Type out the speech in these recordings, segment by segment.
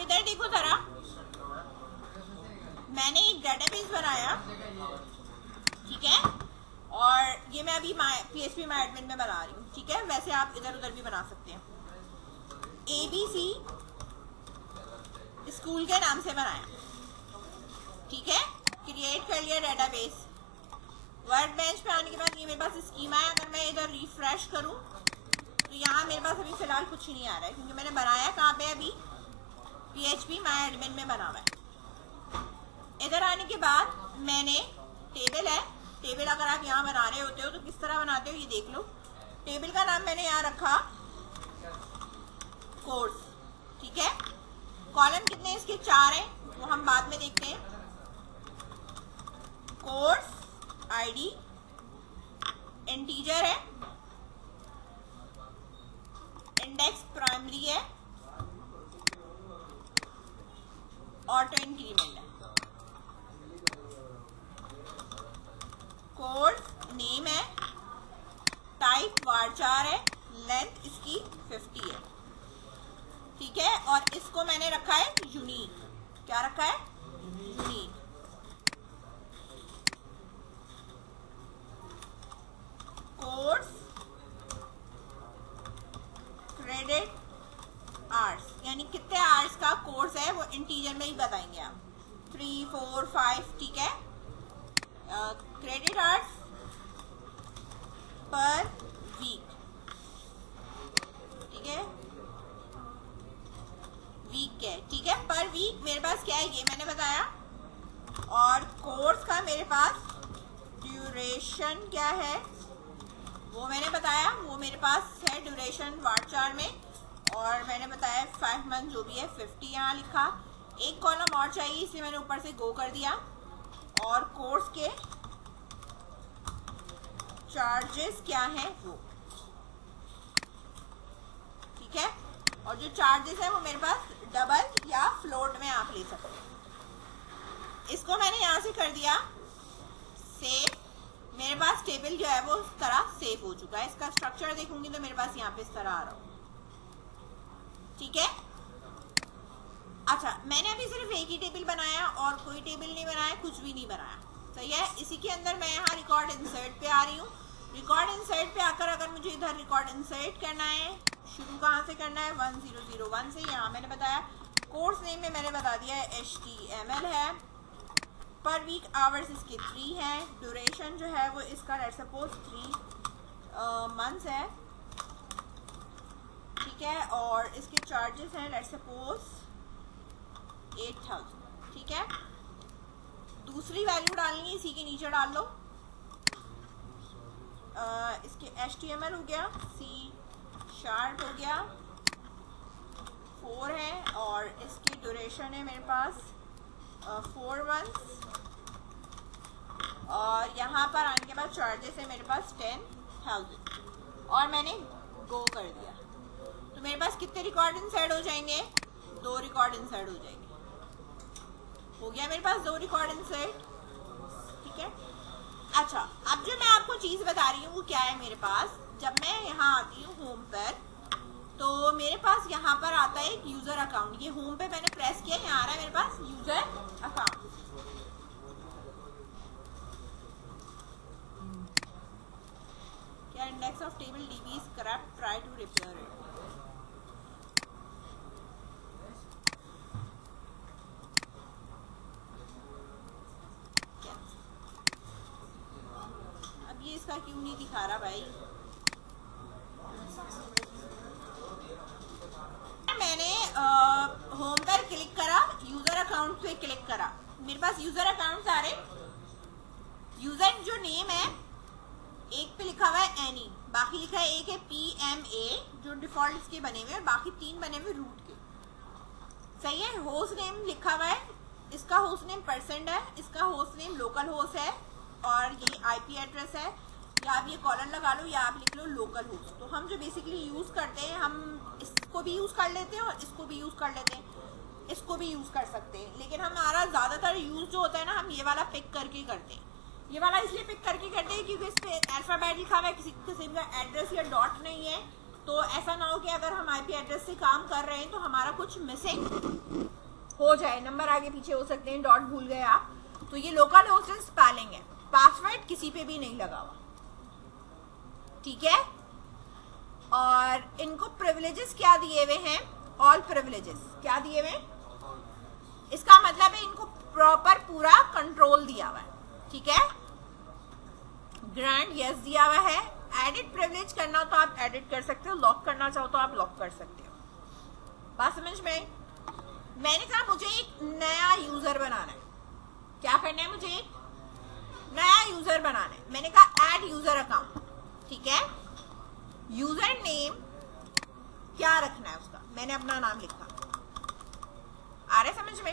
इधर देखो जरा, मैंने एक डेटाबेस बनाया, ठीक है, और ये मैं अभी PHP माय एडमिन में बना रही हूँ, ठीक है। वैसे आप इधर उधर भी बना सकते हैं। ABC स्कूल के नाम से बनाया, ठीक है। क्रिएट कर लिया डेटाबेस। वर्ड बेंच पे आने के बाद ये मेरे पास स्कीमा है। अगर मैं इधर रिफ्रेश करूं तो यहाँ मेरे पास अभी फिलहाल कुछ नहीं आ रहा है, क्योंकि मैंने बनाया कहाँ पे, अभी PHP माय एडमिन में बना हुआ है। इधर आने के बाद मैंने टेबल है, टेबल अगर आप यहाँ बना रहे होते हो तो किस तरह बनाते हो ये देख लो। टेबल का नाम मैंने यहाँ रखा कोर्स, ठीक है। कॉलम कितने इसके 4 हैं, वो हम बाद में देखते हैं। कोर्स आईडी इंटीजर है, इंडेक्स प्राइमरी है, ऑटो इंक्रीमेंट है। कोर्स नेम है, टाइप varchar है, लेंथ इसकी 50 है, ठीक है। और इसको मैंने रखा है यूनिक। क्या रखा है? यूनिक। कोर्स क्रेडिट आवर्स, यानी कितने आवर्स का कोर्स है वो इंटीजर में ही बताएंगे आप, 3, 4, 5, ठीक है। क्रेडिट आवर्स पर वीक, ठीक है, वीक है, ठीक है। पर वीक मेरे पास क्या है ये मैंने बताया। और कोर्स का मेरे पास ड्यूरेशन क्या है वो मैंने बताया, वो मेरे पास है ड्यूरेशन varchar में, और मैंने बताया 5 मंथ जो भी है 50 यहाँ लिखा। एक कॉलम और चाहिए, इसे मैंने ऊपर से गो कर दिया। और कोर्स के चार्जेस क्या है वो, ठीक है। और जो चार्जेस है वो मेरे पास डबल या फ्लोट में आप ले सकते हैं। इसको मैंने यहाँ से कर दिया सेव। मेरे पास टेबल जो है वो इस तरह सेव हो चुका है। इसका स्ट्रक्चर देखूंगी तो मेरे पास यहाँ पे इस तरह आ रहा हो, ठीक है। अच्छा, मैंने अभी सिर्फ एक ही टेबल बनाया और कोई टेबल नहीं बनाया, कुछ भी नहीं बनाया, सही है। इसी के अंदर मैं यहाँ रिकॉर्ड इंसर्ट पे आ रही हूँ। रिकॉर्ड इंसर्ट पे आकर अगर मुझे इधर रिकॉर्ड इंसर्ट करना है, शुरू कहाँ से करना है, 1001 से। यहाँ मैंने बताया कोर्स नेम में मैंने बता दिया है HTML है। पर वीक आवर्स इसके 3 हैं। ड्यूरेशन जो है वो इसका लेट्स सपोज 3 मंथ्स है, ठीक है। और इसके चार्जेस हैं लेट्स सपोज 8000, ठीक है। दूसरी वैल्यू डालनी है, इसी के नीचे डाल लो। इसके HTML हो गया, C# हो गया, 4 है। और इसकी ड्यूरेशन है मेरे पास 4 मंथ्स। और यहाँ पर आने के बाद चार्जेस है मेरे पास 10,000, और मैंने गो कर दिया। तो मेरे पास कितने रिकॉर्ड इंसर्ट हो जाएंगे? 2 रिकॉर्ड इंसर्ट हो जाएंगे। हो गया मेरे पास 2 रिकॉर्ड इंसर्ट, ठीक है। अच्छा, अब जो मैं आपको चीज बता रही हूँ वो क्या है मेरे पास, जब मैं यहाँ आती हूँ होम पर, तो मेरे पास यहाँ पर आता है एक यूजर अकाउंट। ये होम पे मैंने प्रेस किया, यहाँ आ रहा है मेरे पास यूजर अकाउंट। क्या index of table DB is corrupt, try to repair it. अब ये इसका क्यों नहीं दिखा रहा भाई? मैंने होम पर क्लिक करा, यूजर अकाउंट पे क्लिक करा, मेरे पास यूजर अकाउंट आ रहे। यूजर जो नेम है एक पे लिखा हुआ है एनी, बाकी लिखा है एक है PMA जो डिफॉल्ट इसके बने हुए हैं, बाकी 3 बने हुए रूट के, सही है। होस्ट नेम लिखा हुआ है, इसका होस्ट नेम % है, इसका होस्ट नेम लोकल होस्ट है, और ये IP एड्रेस है। या आप ये कॉलन लगा लो या आप लिख लो लोकल होस्ट। तो हम जो बेसिकली यूज करते हैं, हम इसको भी यूज कर लेते हैं और इसको भी यूज कर लेते हैं, इसको भी यूज कर सकते हैं। लेकिन हमारा ज्यादातर यूज जो होता है ना, हम ये वाला पिक करके करते हैं। ये वाला इसलिए पिक करके करते हैं क्योंकि इस पे अल्फाबेट लिखा हुआ है, किसी किस्म का एड्रेस या डॉट नहीं है, तो ऐसा ना हो कि अगर हम आईपी एड्रेस से काम कर रहे हैं तो हमारा कुछ मिसिंग हो जाए, नंबर आगे पीछे हो सकते हैं, डॉट भूल गए आप, तो ये लोकल होस्ट स्पेलिंग है, पासवर्ड किसी पे भी नहीं लगा हुआ, ठीक है। और इनको प्रिविलेजेस क्या दिए हुए हैं, ऑल प्रिविलेजेस क्या दिए हुए, इसका मतलब है इनको प्रॉपर पूरा कंट्रोल दिया हुआ है, ठीक है। ग्रांट यस दिया हुआ है, एडिट प्रिविलेज करना हो तो आप एडिट कर सकते हो, लॉक करना चाहो तो आप लॉक कर सकते हो। बात समझ में आई? मैंने कहा मुझे एक नया यूजर बनाना है, क्या करना है, मुझे एक नया यूजर बनाना है। मैंने कहा ऐड यूजर अकाउंट, ठीक है। यूजर नेम क्या रखना है उसका, मैंने अपना नाम लिखा, आ रहा है समझ में।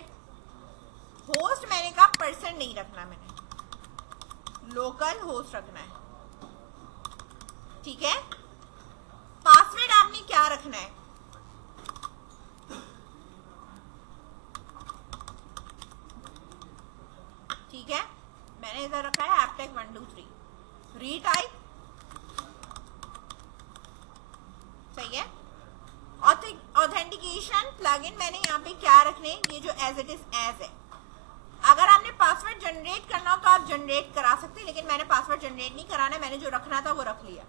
होस्ट मैंने कहा पर्सन नहीं रखना, मैंने लोकल होस्ट रखना है, ठीक है। पासवर्ड आपने क्या रखना है, ठीक है। मैंने इधर रखा है एपटेक 123, रीटाइप, सही है। ऑथेंटिकेशन प्लगइन मैंने यहाँ पे क्या रखने, ये जो एज इट इज एज है। अगर आपने पासवर्ड जनरेट करना हो तो आप जनरेट करा सकते हैं, लेकिन मैंने पासवर्ड जनरेट नहीं कराना, मैंने जो रखना था वो रख लिया।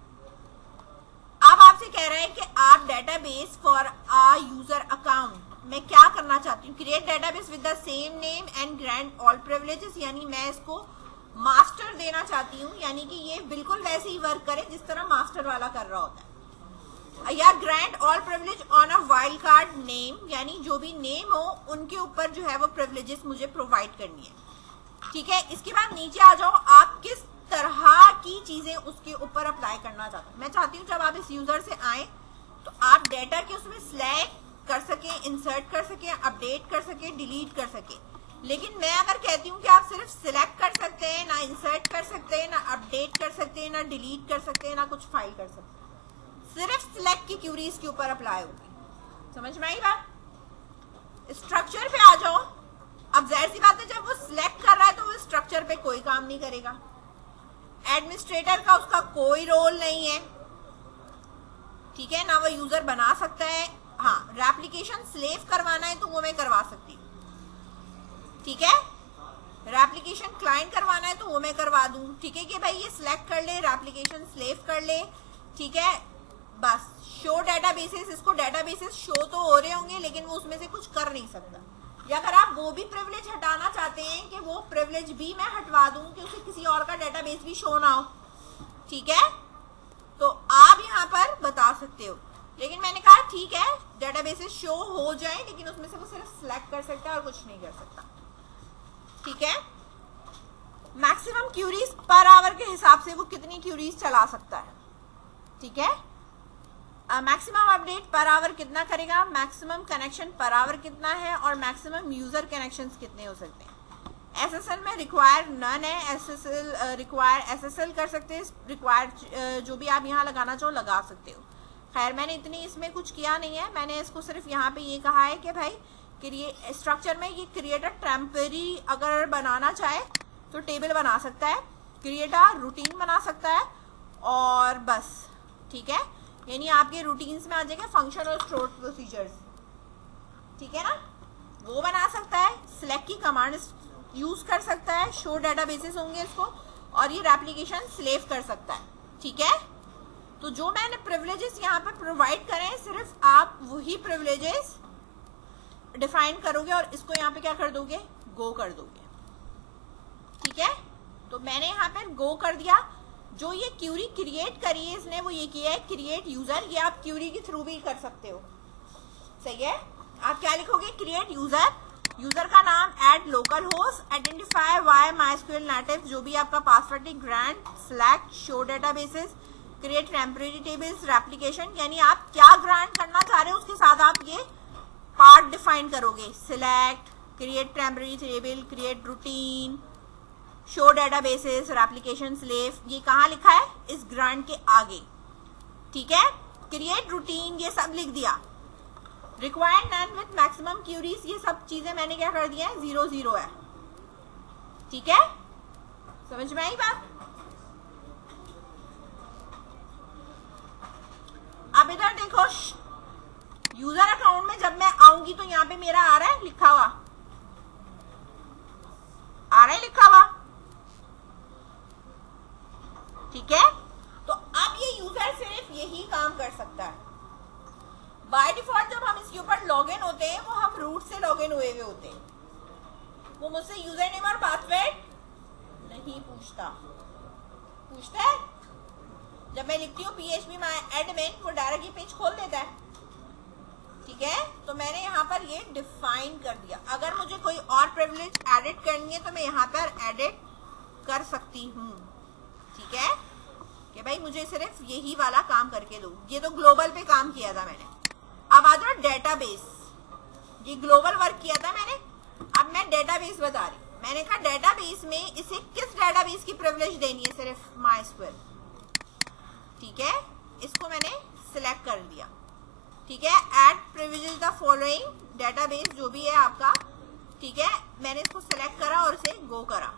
अब आपसे कह रहा है कि आप database for a user account मैं क्या करना चाहती हूँ, create database with the same name and grant all privileges, यानी मैं इसको मास्टर देना चाहती हूँ, यानी कि ये बिल्कुल वैसे ही वर्क करे जिस तरह मास्टर वाला कर रहा होता है। या grant all privilege on a wild card name, यानी जो भी नेम हो उनके ऊपर जो है वो प्रिविलेजेस मुझे प्रोवाइड करनी है, ठीक है। इसके बाद नीचे आ जाओ, आप किस तरह की चीजें उसके ऊपर अप्लाई करना चाहते हैं। मैं चाहती हूँ जब आप इस यूजर से आए तो आप डेटा के उसमें सिलेक्ट कर सके, इंसर्ट कर सके, अपडेट कर सके, डिलीट कर सके। लेकिन मैं अगर कहती हूँ कि आप सिर्फ सिलेक्ट कर सकते हैं, ना इंसर्ट कर सकते हैं, ना अपडेट कर सकते हैं, ना डिलीट कर सकते हैं, ना कुछ फाइल कर सकते हैं, सिर्फ सिलेक्ट की क्यूरी इसके ऊपर अप्लाई होगी। समझ में आई बात? स्ट्रक्चर पे आ जाओ। अब जाहिर सी बात है जब वो सिलेक्ट कर रहा है तो वो स्ट्रक्चर पे कोई काम नहीं करेगा, एडमिनिस्ट्रेटर का उसका कोई रोल नहीं है, ठीक है ना। वो यूजर बना सकता है, हाँ रेप्लिकेशन स्लेव करवाना है तो वो मैं करवा सकती हूँ, ठीक है। रेप्लिकेशन क्लाइंट करवाना है तो वो मैं करवा दूं, ठीक है कि भाई ये सिलेक्ट कर ले, रेप्लिकेशन स्लेव कर ले, ठीक है। बस शो डेटाबेसेस, इसको डेटाबेसेस शो तो हो रहे होंगे लेकिन वो उसमें से कुछ कर नहीं सकता। या अगर आप वो भी प्रिविलेज हटाना चाहते हैं कि वो प्रिविलेज भी मैं हटवा दूं कि उसे किसी और का डेटाबेस भी शो ना हो, ठीक है, तो आप यहाँ पर बता सकते हो। लेकिन मैंने कहा ठीक है डेटाबेसेस शो हो जाए लेकिन उसमें से वो सिर्फ सिलेक्ट कर सकता है और कुछ नहीं कर सकता, ठीक है। मैक्सिमम क्यूरीज पर आवर के हिसाब से वो कितनी क्यूरीज चला सकता है, ठीक है। मैक्सिमम अपडेट पर आवर कितना करेगा, मैक्सिमम कनेक्शन पर आवर कितना है, और मैक्सिमम यूजर कनेक्शंस कितने हो सकते हैं। एसएसएल में रिक्वायर नन है, एसएसएल रिक्वायर एसएसएल कर सकते हैं, रिक्वायर जो भी आप यहाँ लगाना चाहो लगा सकते हो। खैर मैंने इतनी इसमें कुछ किया नहीं है, मैंने इसको सिर्फ यहाँ पे ये कहा है कि भाई स्ट्रक्चर में ये क्रिएटर टेम्पररी अगर बनाना चाहे तो टेबल बना सकता है, क्रिएटर रूटीन बना सकता है, और बस, ठीक है। यानी आपके रूटीन्स में आ जाएगा फंक्शन और स्टोर प्रोसीजर्स, ठीक है ना, वो बना सकता है, सिलेक्ट की कमांड यूज कर सकता है, शो डेटाबेसेस होंगे इसको, और ये एप्लीकेशन स्लेव कर सकता है, ठीक है। तो जो मैंने प्रिविलेजेस यहाँ पे प्रोवाइड करे सिर्फ आप वही प्रिविलेजेस डिफाइन करोगे और इसको यहाँ पे क्या कर दोगे, गो कर दोगे, ठीक है। तो मैंने यहाँ पे गो कर दिया। जो ये क्यूरी क्रिएट करी है इसने वो ये किया है क्रिएट यूजर, ये आप क्यूरी के थ्रू भी कर सकते हो, सही है। आप क्या लिखोगे, क्रिएट यूजर, यूजर का नाम at local host, identify by MySQL native, जो भी आपका पासवर्ड है, grant, select, show databases, create temporary tables, replication, यानी आप क्या ग्रांट करना चाह रहे हो उसके साथ आप ये पार्ट डिफाइन करोगे, select, create temporary table, create routine, show databases, application slave, ये कहाँ लिखा है, इस ग्रांट के आगे, ठीक है। क्रिएट रूटीन ये सब लिख दिया। Required none with maximum queries, ये सब चीजें मैंने क्या कर दिया है, 0 है, ठीक है। समझ में आई बात? अब अब इधर देखो, यूजर अकाउंट में जब मैं आऊंगी तो यहाँ पे मेरा आ रहा है लिखा हुआ, आ रहा है लिखा हुआ, ठीक है। तो अब ये यूजर सिर्फ यही काम कर सकता है। बाय डिफॉल्ट जब हम इसके ऊपर लॉगिन होते हैं वो हम रूट से लॉगिन हुए हुए होते हैं, वो मुझसे यूजर नेम और पासवर्ड नहीं पूछता। पूछता है? जब मैं लिखती हूँ PHP माय एडमिन, वो डायरेक्ट ये पेज खोल देता है, ठीक है। तो मैंने यहाँ पर ये डिफाइन कर दिया। अगर मुझे कोई और प्रिविलेज एडिट करनी है तो मैं यहाँ पर एडिट कर सकती हूँ, ठीक है, कि भाई मुझे सिर्फ यही वाला काम करके दो। ये तो ग्लोबल पे काम किया था मैंने। अब आ जाओ डेटाबेस, ये ग्लोबल वर्क किया था मैंने, अब मैं डेटाबेस बता रही। मैंने कहा डेटाबेस में इसे किस डेटाबेस की प्रिविलेज देनी है, सिर्फ MySQL, ठीक है। इसको मैंने सिलेक्ट कर दिया, ठीक है। Add privilege the following database, जो भी है आपका, ठीक है। मैंने इसको सिलेक्ट करा और इसे गो करा,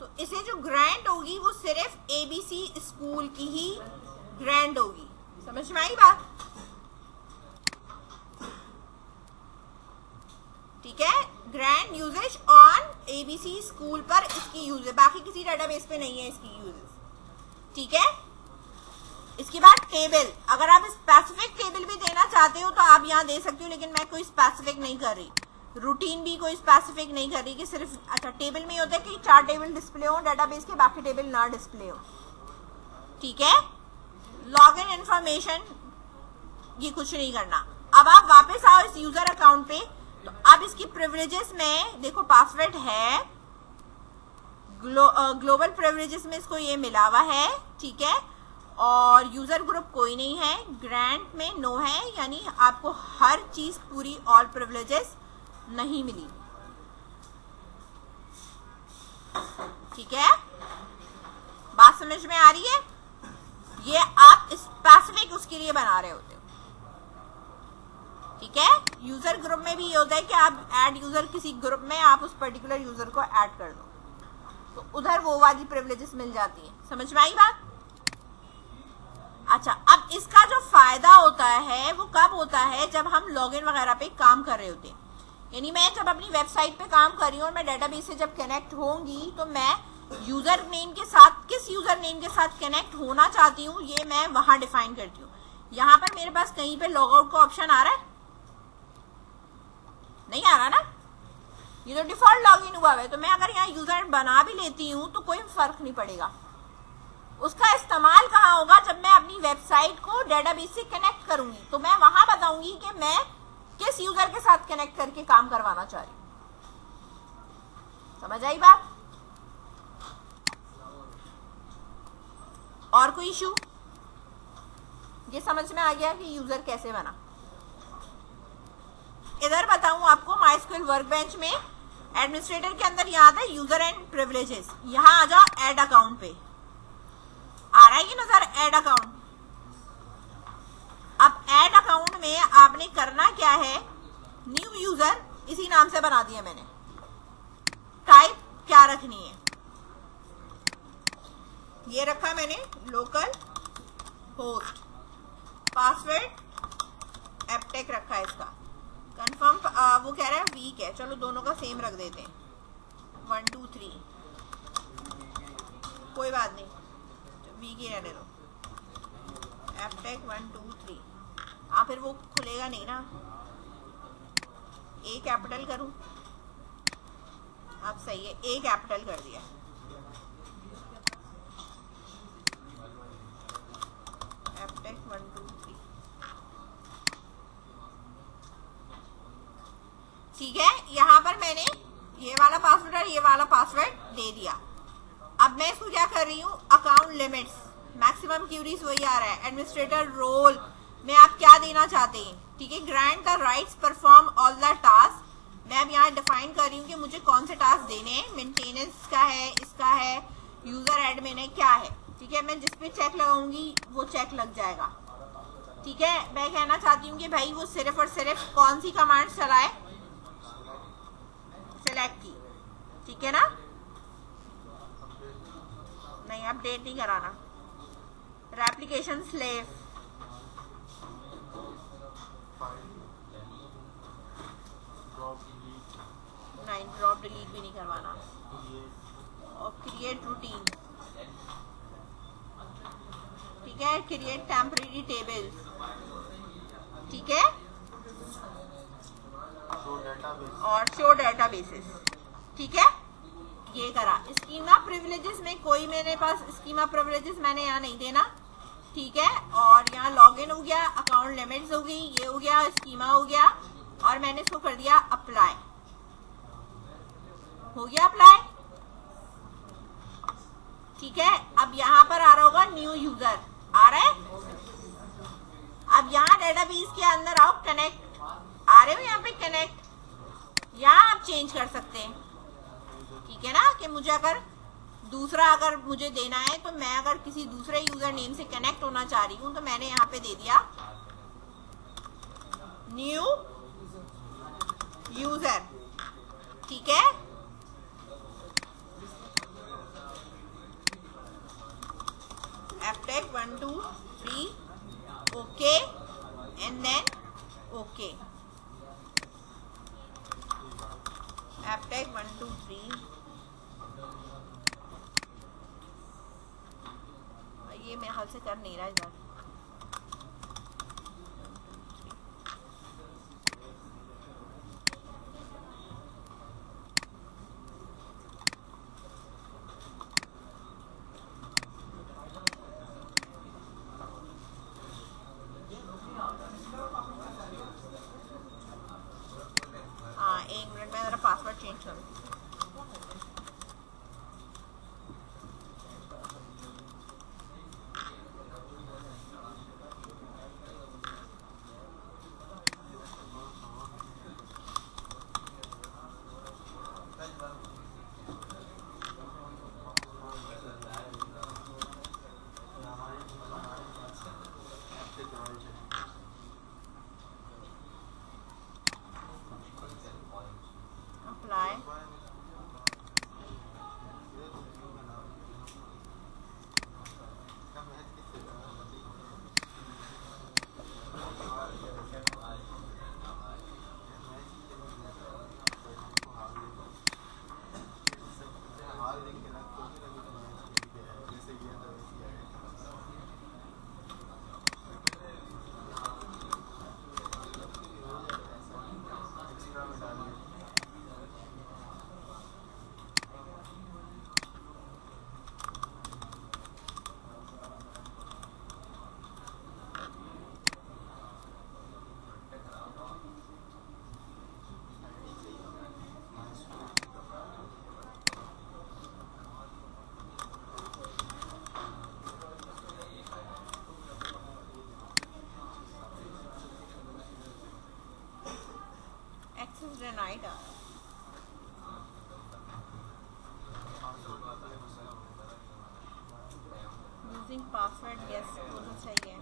तो इसे जो ग्रांट होगी वो सिर्फ ABC स्कूल की ही ग्रांट होगी। समझ में आई बात? ठीक है, grant usage on ABC school पर इसकी यूजेज, बाकी किसी डेटाबेस पे नहीं है इसकी यूजेज, ठीक है। इसके बाद टेबल, अगर आप स्पेसिफिक टेबल भी देना चाहते हो तो आप यहाँ दे सकते हो, लेकिन मैं कोई स्पेसिफिक नहीं कर रही। रूटीन भी कोई स्पेसिफिक नहीं कर रही कि सिर्फ, अच्छा टेबल में होता है कि 4 टेबल डिस्प्ले हो डेटाबेस के, बाकी टेबल ना डिस्प्ले हो, ठीक है। लॉगिन इंफॉर्मेशन, ये कुछ नहीं करना। अब आप वापस आओ इस यूजर अकाउंट पे, तो अब इसकी प्रिविलेजेस में देखो पासवर्ड है, ग्लोबल प्रिविलेजेस में इसको ये मिला हुआ है, ठीक है। और यूजर ग्रुप कोई नहीं है, ग्रांट में नो है, यानी आपको हर चीज पूरी ऑल प्रिविलेजेस नहीं मिली, ठीक है। बात समझ में आ रही है? ये आप स्पेसिफिक उसके लिए बना रहे होते हो, ठीक है। यूजर ग्रुप में भी ये होता है कि आप ऐड यूजर, किसी ग्रुप में आप उस पर्टिकुलर यूजर को ऐड कर दो तो उधर वो वाली प्रिविलेजेस मिल जाती है। समझ में आई बात? अच्छा, अब इसका जो फायदा होता है वो कब होता है, जब हम लॉगिन वगैरह पे काम कर रहे होते हैं। यानी मैं जब अपनी वेबसाइट पे काम कर रही हूँ और मैं डेटाबेस से जब कनेक्ट होंगी तो मैं यूजर नेम के साथ, किस यूजर नेम के साथ कनेक्ट होना चाहती हूँ ये मैं वहां डिफाइन करती हूँ। यहाँ पर मेरे पास कहीं पे लॉग आउट का ऑप्शन आ रहा है? नहीं आ रहा ना, ये तो डिफॉल्ट लॉगिन हुआ है। तो मैं अगर यहाँ यूजर बना भी लेती हूँ तो कोई फर्क नहीं पड़ेगा। उसका इस्तेमाल कहाँ होगा, जब मैं अपनी वेबसाइट को डेटाबेस से कनेक्ट करूंगी तो मैं वहां बताऊंगी कि मैं किस यूजर के साथ कनेक्ट करके काम करवाना चाह रही हूं। समझ आई बात? और कोई इशू? ये समझ में आ गया कि यूजर कैसे बना। इधर बताऊं आपको, MySQL वर्कबेंच में एडमिनिस्ट्रेटर के अंदर यहाँ आता है यूजर एंड प्रिविलेजेस। यहाँ आ जाओ ऐड अकाउंट पे, आ रहा है ये नजर ऐड अकाउंट। अब ऐड अकाउंट में आपने करना क्या है, न्यू यूजर इसी नाम से बना दिया मैंने। टाइप क्या रखनी है, ये रखा मैंने लोकल होस्ट, पासवर्ड एपटेक रखा है इसका। कंफर्म वो कह रहा है वीक है, चलो दोनों का सेम रख देते हैं, 1 2 3, कोई बात नहीं, वीक ही रहने दो। एपटेक 1 2 3, हाँ फिर वो खुलेगा नहीं ना। ए कैपिटल करूं, अब सही है, ए कैपिटल कर दिया। एपटेक 1 2 3, ठीक है। यहाँ पर मैंने ये वाला पासवर्ड और ये वाला पासवर्ड दे दिया। अब मैं इसको क्या कर रही हूँ, अकाउंट लिमिट्स, मैक्सिमम क्यूरीज वही आ रहा है। एडमिनिस्ट्रेटर रोल में आप क्या देना चाहते हैं, ठीक है। Grant the rights perform all the task, मैं अब यहाँ डिफाइन कर रही हूँ कि मुझे कौन से टास्क देने हैं। मेंटेनेंस का है, इसका है, यूजर एडमिन है, क्या है, ठीक है। मैं जिस पे चेक लगाऊंगी वो चेक लग जाएगा, ठीक है। मैं कहना चाहती हूँ कि भाई वो सिर्फ और सिर्फ कौन सी कमांड चलाए, सेलेक्ट की, ठीक है ना। नहीं, अपडेट नहीं कराना। रेप्लिकेशन स्लेव, भी नहीं करवाना। और क्रिएट रूटीन, ठीक है, क्रिएट टेम्परेरी टेबल, ठीक है, और शो डेटाबेसेस, ठीक है, ये करा। स्कीमा प्रिविलेजेस में कोई मेरे पास स्कीमा प्रिविलेजेस मैंने यहाँ नहीं देना, ठीक है। और यहाँ लॉगिन हो गया, अकाउंट लिमिट्स हो गई, ये हो गया, स्कीमा हो गया, और मैंने इसको कर दिया अप्लाई, हो गया अप्लाई, ठीक है। अब यहाँ पर आ रहा होगा न्यू यूजर, आ रहा है। अब यहाँ डेटाबेस के अंदर आओ, कनेक्ट, आ रहे हो यहाँ पे कनेक्ट, यहाँ आप चेंज कर सकते हैं, ठीक है ना, कि मुझे अगर दूसरा अगर मुझे देना है तो मैं अगर किसी दूसरे यूजर नेम से कनेक्ट होना चाह रही हूं तो मैंने यहाँ पे दे दिया न्यू यूजर, ठीक है। Aptech 1 2 3 okay and then okay, Aptech 1 2 3, ये मेरे ख्याल से कर नहीं रहा इधर। हाँ, 1 मिनट में जरा पासवर्ड चेंज करूँ। Denied. Using password, yes, वो तो सही है।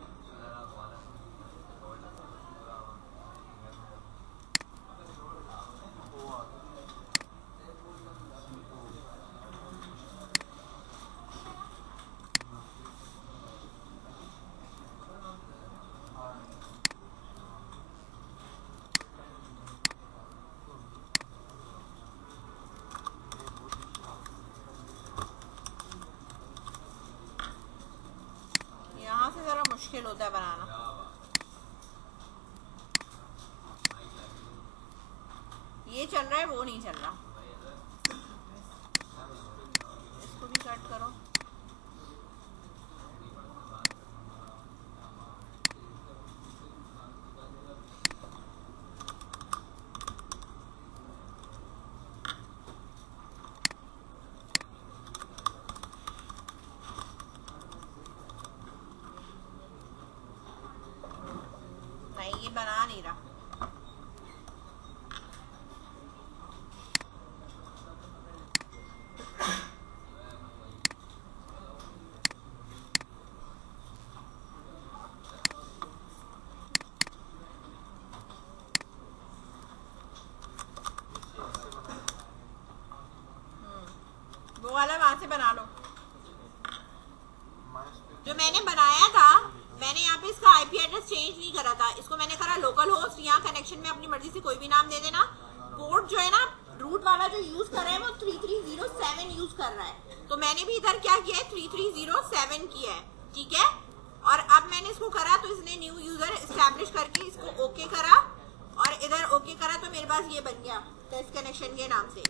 मुश्किल होता है बनाना। ये चल रहा है, वो नहीं चल रहा। इसको भी कट करो। ये बना नहीं रहा। वो वाला वहां से बना लो जो मैंने बनाया था। मैंने यहाँ पे इसका आईपी एड्रेस चेंज नहीं करा था, इसको मैंने करा लोकल होस्ट। यहाँ कनेक्शन में अपनी मर्जी से कोई भी नाम दे देना। पोर्ट जो है ना, रूट वाला जो जो यूज कर रहा है वो 3307 यूज कर रहा है, तो मैंने भी इधर क्या किया है 3307 किया है, ठीक है। और अब मैंने इसको करा तो इसने न्यू यूजर एस्टैब्लिश करके इसको ओके करा और इधर ओके करा तो मेरे पास ये बन गया टेस्ट कनेक्शन के नाम से,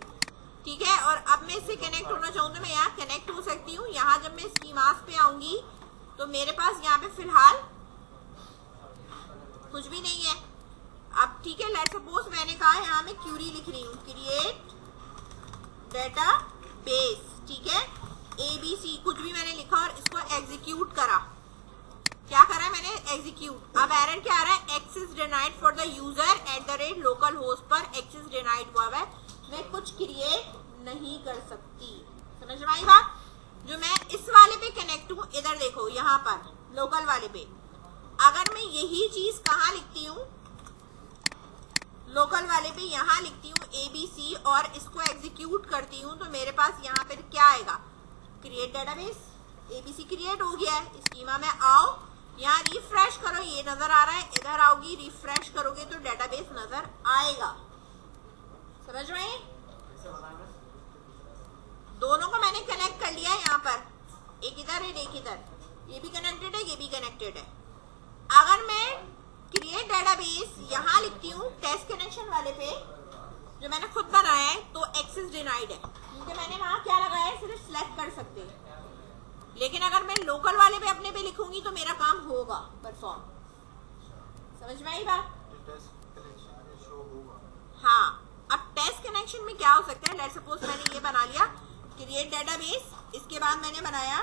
ठीक है। और अब मैं इससे कनेक्ट होना चाहूँ तो मैं यहाँ कनेक्ट हो सकती हूँ। यहाँ जब मैं स्कीमास पे आऊंगी तो मेरे पास यहाँ पे फिलहाल कुछ भी नहीं है। अब ठीक है, लेट्स सपोज मैंने कहा यहाँ मैं क्यूरी लिख रही हूँ, क्रिएट डेटा बेस, ठीक है, ABC कुछ भी मैंने लिखा और इसको एग्जीक्यूट करा। क्या करा है मैंने? एग्जीक्यूट। अब एरर क्या आ रहा है? Access denied for the user @local host पर एक्सेस डिनाइड हुआ है, मैं कुछ क्रिएट नहीं कर सकती। समझ में आई बात? जो मैं इस वाले पे कनेक्ट हूँ, इधर देखो यहाँ पर लोकल वाले पे, अगर मैं यही चीज कहाँ लिखती हूँ, लोकल वाले पे यहाँ लिखती हूँ ABC और इसको एग्जीक्यूट करती हूँ तो मेरे पास यहाँ पे क्या आएगा? क्रिएट डेटाबेस, ABC क्रिएट हो गया है। स्कीमा में आओ, यहाँ रिफ्रेश करो, ये नजर आ रहा है, इधर आओगी रिफ्रेश करोगे तो डेटाबेस नजर आएगा। समझ में? दोनों को मैंने कनेक्ट कर लिया है यहाँ पर, एक इधर है एक इधर, ये भी कनेक्टेड है ये भी कनेक्टेड है। अगर मैं क्रिएट डेटाबेस यहाँ लिखती हूँ टेस्ट कनेक्शन वाले पे जो मैंने खुद बनाया है तो एक्सेस डिनाइड है, क्योंकि मैंने वहां क्या लगाया है, सिर्फ सिलेक्ट कर सकते हैं। लेकिन अगर मैं लोकल वाले पे अपने पे लिखूंगी तो मेरा काम होगा परफॉर्म। समझ में आई बात? हाँ, अब टेस्ट कनेक्शन में क्या हो सकता है? लेट्स सपोज मैंने ये बना लिया क्रिएट डेटाबेस, इसके बाद मैंने बनाया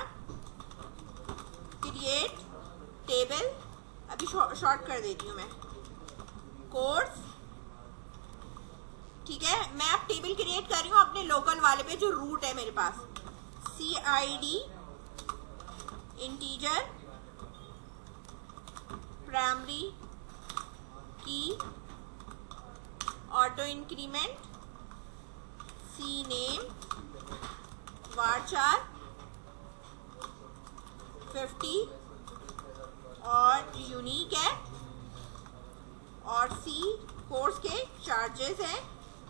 क्रिएट टेबल, अभी शॉर्ट कर देती हूँ मैं, कोर्स, ठीक है। मैं अब टेबल क्रिएट कर रही हूँ अपने लोकल वाले पे जो रूट है मेरे पास, CID इंटीजर प्राइमरी की auto increment C name varchar 50 और यूनिक है, और C कोर्स के चार्जेस है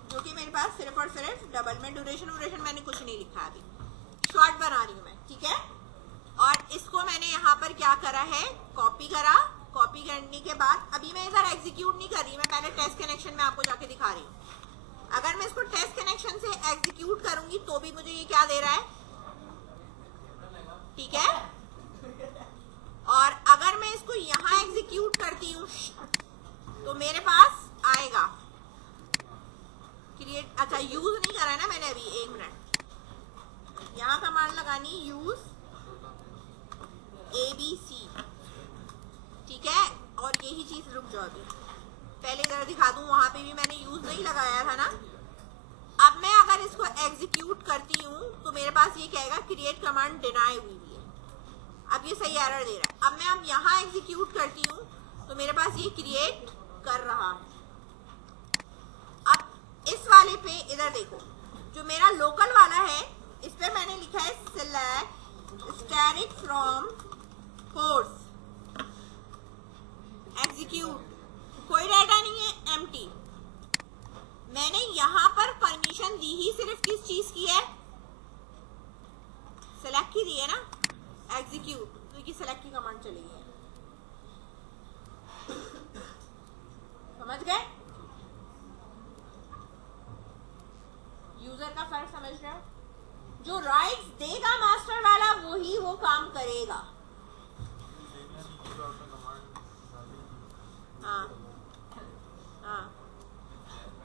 जो कि मेरे पास सिर्फ और सिर्फ डबल में, ड्यूरेशन मैंने कुछ नहीं लिखा, अभी शॉर्ट बना रही हूँ मैं, ठीक है। और इसको मैंने यहाँ पर क्या करा है, कॉपी करा। कॉपी करने के बाद अभी मैं इधर एग्जीक्यूट नहीं कर रही, मैं पहले टेस्ट कनेक्शन में आपको जाके दिखा रही हूँ। अगर मैं इसको टेस्ट कनेक्शन से एग्जीक्यूट करूंगी तो भी मुझे ये क्या दे रहा है, ठीक है। और अगर मैं इसको यहाँ एग्जीक्यूट करती हूँ तो मेरे पास आएगा क्रिएट, अच्छा यूज नहीं करा है ना मैंने अभी, एक मिनट, यहाँ कमांड लगानी यूज ABC, ठीक है। और यही चीज, रुक जाओ अभी पहले इधर दिखा दूं, वहां पे भी मैंने यूज नहीं लगाया था ना। अब मैं अगर इसको एग्जीक्यूट करती हूँ तो मेरे पास ये कहेगा क्रिएट कमांड डिनाई हुई है, अब ये सही एरर दे रहा है। अब मैं यहाँ एग्जीक्यूट करती हूँ तो मेरे पास ये क्रिएट कर रहा है। अब इस वाले पे इधर देखो, जो मेरा लोकल वाला है इस पे मैंने लिखा है select static from course, execute, कोई डाटा नहीं है, एम्प्टी। मैंने यहाँ पर परमिशन दी ही सिर्फ किस चीज की है, सेलेक्ट की दी है ना, एग्जीक्यूट, तो ये सेलेक्ट की कमांड चली है। समझ गए? यूजर का फर्क समझ रहे हो? जो राइट्स देगा मास्टर वाला वही वो काम करेगा। हाँ हाँ,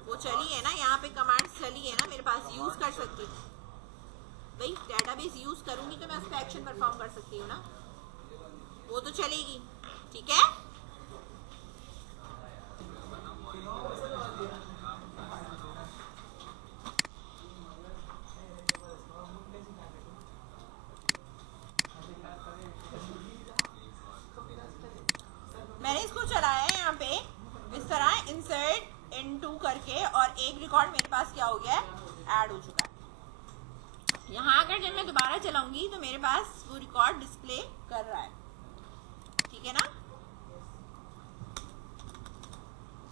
वो चली है ना, यहाँ पे कमांड चली है ना मेरे पास, यूज कर सकती हूँ भाई, डेटाबेस यूज करूंगी तो मैं उस पर एक्शन परफॉर्म कर सकती हूँ ना, वो तो चलेगी, ठीक है। मैंने इसको चलाया है यहाँ पे इस तरह इंसर्ट इनटू करके, और एक रिकॉर्ड मेरे पास क्या हो गया है, ऐड हो चुका है। यहाँ आकर जब मैं दोबारा चलाऊंगी तो मेरे पास वो रिकॉर्ड डिस्प्ले कर रहा है, ठीक है ना।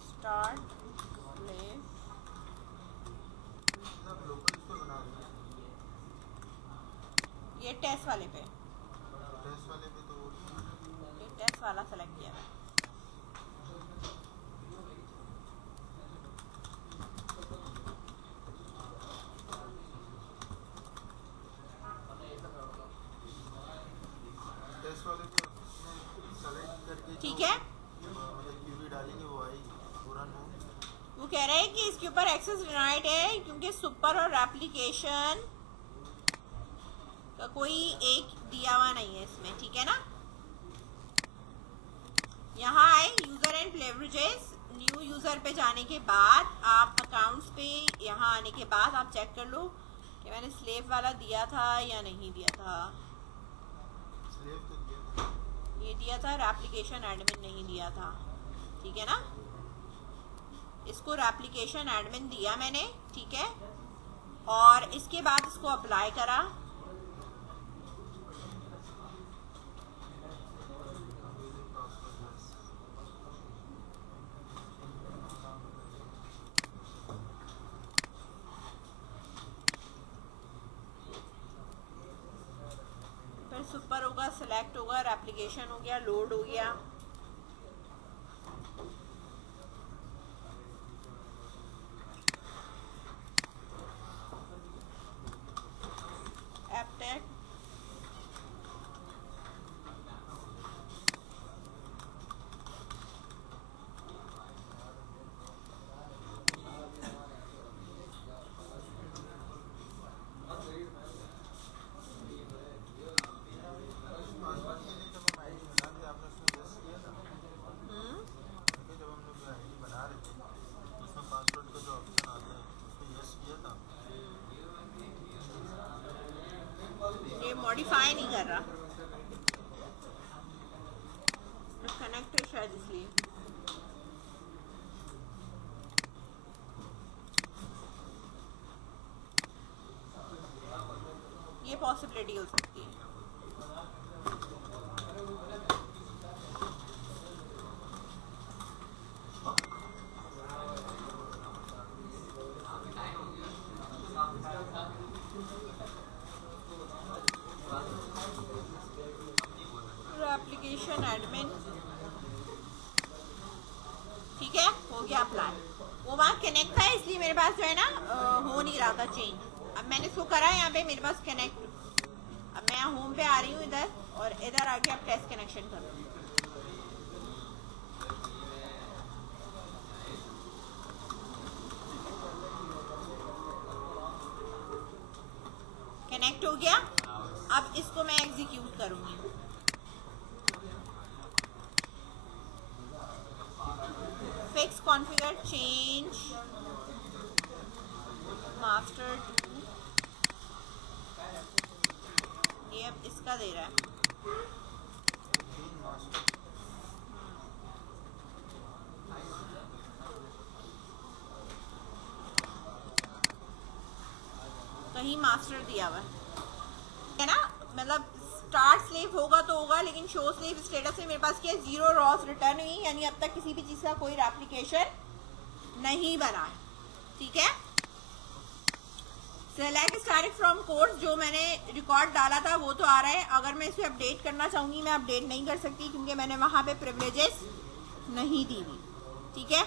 स्टार्ट प्ले, टेस्ट वाले पे? तो टेस्ट वाला सेलेक्ट किया है। ठीक है, वो कह रहे हैं कि इसके ऊपर एक्सेस डिनाइड है क्योंकि सुपर और एप्लीकेशन का कोई एक दिया हुआ नहीं है इसमें। ठीक है ना, यहाँ आए user and leverages, new user पे जाने के बाद आप अकाउंट्स पे यहाँ आने के बाद आप चेक कर लो कि मैंने स्लेव वाला दिया था या नहीं दिया था। ये दिया था, एप्लीकेशन एडमिन नहीं दिया था। ठीक है ना, इसको एप्लीकेशन एडमिन दिया मैंने। ठीक है, और इसके बाद इसको अप्लाई करा। फिर सुपर होगा, सिलेक्ट होगा, एप्लीकेशन हो गया, लोड हो गया। एपटेक, मॉडिफाई नहीं कर रहा, कनेक्ट है शायद इसलिए। ये पॉसिबिलिटी हो सकती है। एप्लीकेशन एडमिन, ठीक है, हो गया अप्लाई। वो वहाँ कनेक्ट था इसलिए मेरे पास जो है ना हो नहीं रहा था चेंज। अब मैंने इसको करा, यहाँ पे मेरे पास कनेक्ट। अब मैं यहाँ होम पे आ रही हूँ इधर, और इधर आके अब टेस्ट कनेक्शन कर रही हूँ। कनेक्ट हो गया। अब इसको मैं एग्जीक्यूट करूंगी। Fix configure change master to, ये अब इसका दे रहा है। कहीं मास्टर दिया हुआ है ना, मतलब स्टार्ट स्लेव होगा तो होगा, लेकिन शो स्लेव स्टेटस में मेरे पास क्या है, 0 रॉस रिटर्न हुई, यानी अब तक किसी भी चीज का कोई एप्लीकेशन नहीं बना है। ठीक है, सेलेक्ट स्टार्ट फ्रॉम कोर्स, जो मैंने रिकॉर्ड डाला था वो तो आ रहा है। अगर मैं इसे अपडेट करना चाहूंगी, मैं अपडेट नहीं कर सकती क्योंकि मैंने वहां पे प्रिविलेजेस नहीं दी हुई। ठीक है,